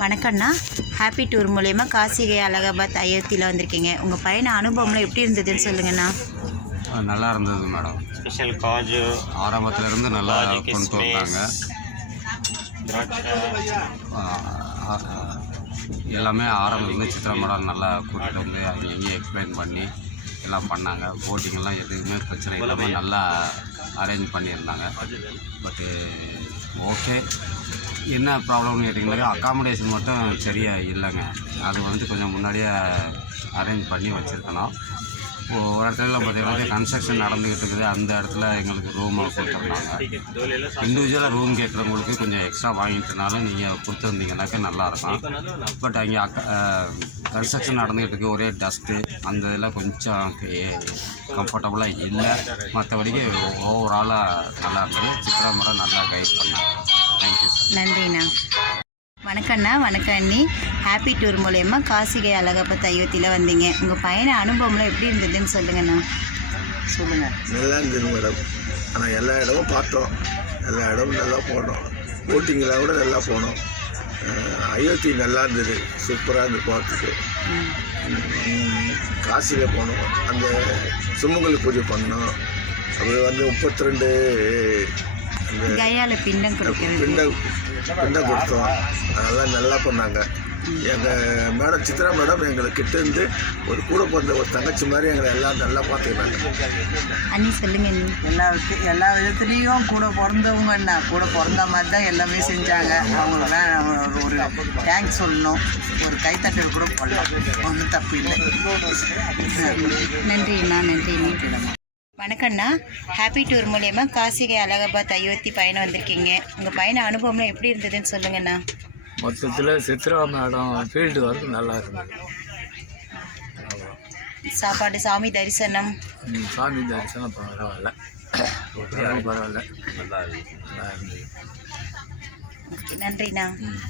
வணக்கம்ண்ணா. Happy tour மூலயமா காசிகை அலகாபாத் அயோத்தியில் வந்திருக்கீங்க. உங்கள் பயண அனுபவம்லாம் எப்படி இருந்ததுன்னு சொல்லுங்கண்ணா. நல்லா இருந்தது மேடம். ஸ்பெஷல் காஜு ஆரம்பத்துல இருந்து நல்லா கொண்டு வந்தாங்க. எல்லாமே ஆரம்பத்துலேருந்து சித்திரம்படம் நல்லா கூட்டிகிட்டு வந்து எங்கேயும் எக்ஸ்பிளைன் பண்ணி எல்லாம் பண்ணாங்க. போட்டிங் எல்லாம் எதுவுமே பிரச்சனை இல்லாமல் நல்லா அரேஞ்ச் பண்ணியிருந்தாங்க. பட்டு ஓகே என்ன ப்ராப்ளம்னு கேட்டிங்கன்னா அக்காமடேஷன் மட்டும் சரியா இல்லைங்க. அது வந்து கொஞ்சம் முன்னாடியே அரேஞ்ச் பண்ணி வச்சுருக்கணும். ஒரு இடத்துல பார்த்தீங்கன்னா கன்ஸ்ட்ரக்ஷன் நடந்துகிட்டு இருக்குது. அந்த இடத்துல எங்களுக்கு ரூம் கொடுத்துருந்தாங்க. இண்டிவிஜுவலாக ரூம் கேட்குறவங்களுக்கு கொஞ்சம் எக்ஸ்ட்ரா வாங்கிட்டனாலும் நீங்கள் கொடுத்துருந்தீங்கன்னாக்கா நல்லாயிருக்கும் பட் அங்கே அக்கா கன்ஸ்ட்ரக்ஷன் நடந்துகிட்டு இருக்கு ஒரே டஸ்ட்டு அந்த இதில் கொஞ்சம் கம்ஃபர்டபுளாக இல்லை. மற்றபடிக்கு ஓவராலாக நல்லா இருந்தது. சித்திரம்பரம் நல்லா கைட் பண்ணாங்க. தேங்க்யூ சார் நன்றிண்ணா. வணக்கம்ண்ணா வணக்கம் அண்ணி. ஹாப்பி டூர் மூலயமா காசிகை அலகாபாத் அயோத்தியில் வந்தீங்க. உங்கள் பயண அனுபவம்லாம் எப்படி இருந்ததுன்னு சொல்லுங்கண்ணா. சொல்லுங்கள் நல்லா இருந்தது மேடம் ஆனால் எல்லா இடமும் பார்த்தோம். எல்லா இடமும் நல்லா போனோம். போட்டிங்கில் கூட நல்லா போனோம். அயோத்தி நல்லா இருந்தது சூப்பராக இருந்து போகிறதுக்கு காசியில் போனோம். அந்த சுமங்கல் பூஜை பண்ணோம். அப்புறம் வந்து முப்பத்தி ரெண்டு பிண்டம் பிண்டம் கொடுத்தோம். அதெல்லாம் நல்லா பண்ணாங்க. எங்கள் மேடம் சித்ரா மேடம் எங்களை கிட்ட இருந்து ஒரு கூட பிறந்த ஒரு தங்கச்சி மாதிரி எங்களை எல்லாம் நல்லா பார்த்துக்கினாங்க அண்ணி சொல்லுங்க எல்லா எல்லா விதத்துலேயும் கூட பிறந்தவங்கன்னா கூட பிறந்த மாதிரி தான் எல்லாமே செஞ்சாங்க. அவங்களுக்கு தான் ஒரு- தேங்க்ஸ் சொல்லணும். ஒரு கைத்தட்டல் கூட பண்ணலாம். ஒன்றும் தப்பு இல்லை. நன்றி அண்ணா நன்றி அண்ணி. வணக்கம்ண்ணா ஹாப்பி டூர் மூலயமா காசிகை அலகாபாத் அயோத்தி பயணம் வந்திருக்கீங்க. உங்கள் பயண அனுபவம்லாம் எப்படி இருந்ததுன்னு சொல்லுங்கண்ணா மொத்தத்தில் சித்ரா மேடம் ஃபீல்டு வரைக்கும் நல்லா இருந்தது. சாப்பாடு சாமி தரிசனம். ம், சாமி தரிசனம் பரவாயில்ல. பரவாயில்ல. நல்லா இருந்தது நன்றிண்ணா. ம்.